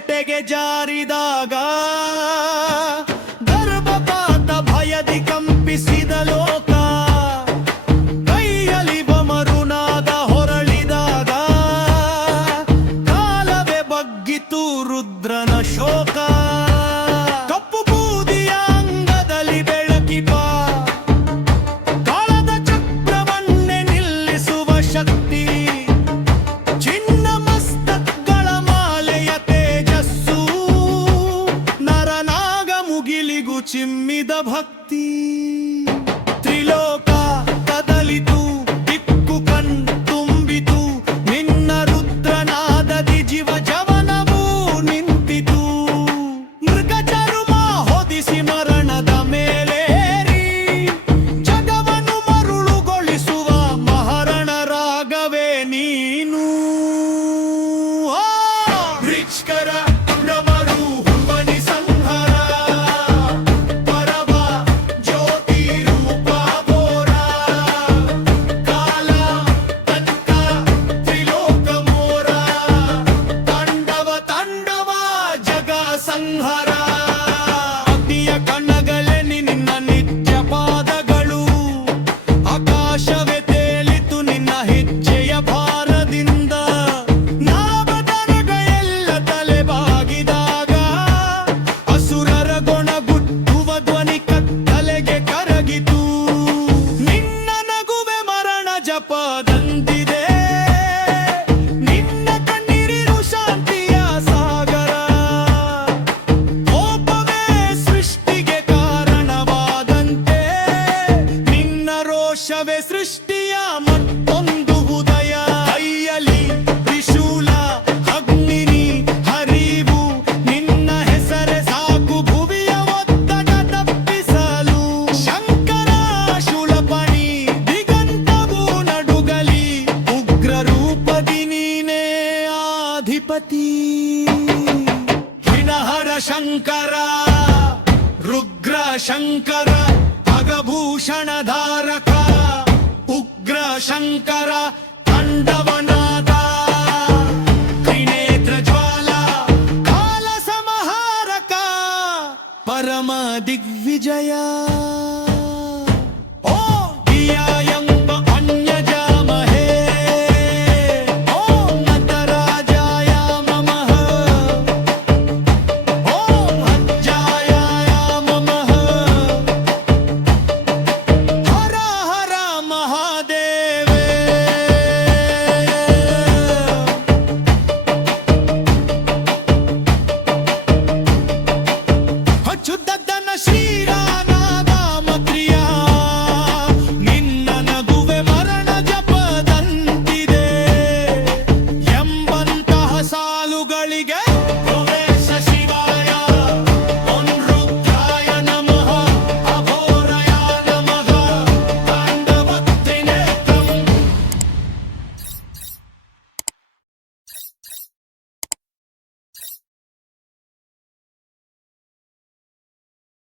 ಬೇಟೆಗೆ ಜಾರಿದಾಗ ಗರ್ಭಪಾತ ಭಯದಿ ಕಂಪಿಸಿದ ಲೋಕ, ಕೈಯಲ್ಲಿ ಬಮರುನಾದ ಹೊರಳಿದಾಗ ಕಾಲವೇ ಬಗ್ಗಿತು ರುದ್ರನ ಶೋಕ. ಕಪ್ಪು ಬೂದಿಯ ಅಂಗದಲ್ಲಿ ಬೆಳಕಿಪ ಕಾಳದ ಚಕ್ರವನ್ನೇ ನಿಲ್ಲಿಸುವ ಶಕ್ತಿ, ಚಿನ್ನ ಮಸ್ತಕಗಳ ಮಾಲೆಯ ತೇಜಸ್ಸು, ನರನಾಗ ಮುಗಿಲಿಗೂ ಚಿಮ್ಮಿದ ಭಕ್ತಿ. ತ್ರಿಲೋಕ ಕದಲಿತು, ದಿಕ್ಕು ಕಣ್ ತುಂಬಿತು, ನಿನ್ನ ರುದ್ರನಾದದಿ ಜೀವ ಜವನವೂ ನಿಂತಿತು. ಮೃಗ ಚರ್ಮ ಹೊದಿಸಿ ಮರಣದ ಮೇಲೇರಿ ಜಗವನ್ನು ಮರುಳುಗೊಳಿಸುವ ಮಹಾರಣ ರಾಗವೇ ನೀನು. ವೃಚ್ಕರ ಡಮರು ಹುಂಬನಿ ಸಂಹಾರ, ಪರಮ ಜ್ಯೋತಿ ರೂಪ ಘೋರ, ಕಾಲ ತನಕ ತ್ರಿಲೋಕ ಮೋರ, ತಾಂಡವ ತಾಂಡವ ಜಗ ಸಂಹಾರ. ಅಗ್ನಿಯ ಕಣ್ಣಗಳೆನಿ ನಿನ್ನ ನಿತ್ಯ ಪಾದಗಳು, ಆಕಾಶವೇ ತೇಲಿತು ನಿನ್ನ ಹೆಜ್ಜೆಯ ಭಾರದಿಂದ. ನಾಭದರಗ ಎಲ್ಲ ತಲೆ ಬಾಗಿದಾಗ ಅಸುರರ ಗೊಣಗುಟ್ಟುವ ಧ್ವನಿ ಕತ್ತಲೆಗೆ ಕರಗಿತು. ನಿನ್ನ ನಗುವೆ ಮರಣ ಜಪದಂತಿದೆ, ನಿನ್ನ ಕಣ್ಣೀರಿರು ಶಾಂತಿಯ ಸಾಗರ. ಕೋಪವೇ ಸೃಷ್ಟಿಗೆ ಕಾರಣವಾದಂತೆ, ನಿನ್ನ ರೋಷವೇ ಸೃಷ್ಟಿಯ ಮತ್ತೊಂದು ಉದಯ. ಕೈಯಲ್ಲಿ ತ್ರಿಶೂಲ ಅಗ್ನಿನಿ ಹರಿವು, ನಿನ್ನ ಹೆಸರೇ ಸಾಕು ಭುವಿಯ ಒತ್ತಡ ತಪ್ಪಿಸಲು. ಶಂಕರ ಶೂಲಪಣಿ ದಿಗಂತವೂ ನಡುಗಲಿ, ಉಗ್ರ ರೂಪದಿ ನೀನೇ ಆಧಿಪತಿ. ವಿನಹರ ಶಂಕರ ರುಗ್ರ ಶಂಕರ ಅಗಭೂಷಣ ಧಾರಕ, ಉಗ್ರ ಶಂಕರ ತಾಂಡವನಾದ, ತ್ರಿನೇತ್ರ ಜ್ವಾಲ ಕಾಲ ಸಮಹಾರಕ, ಪರಮ ದಿಗ್ವಿಜಯ.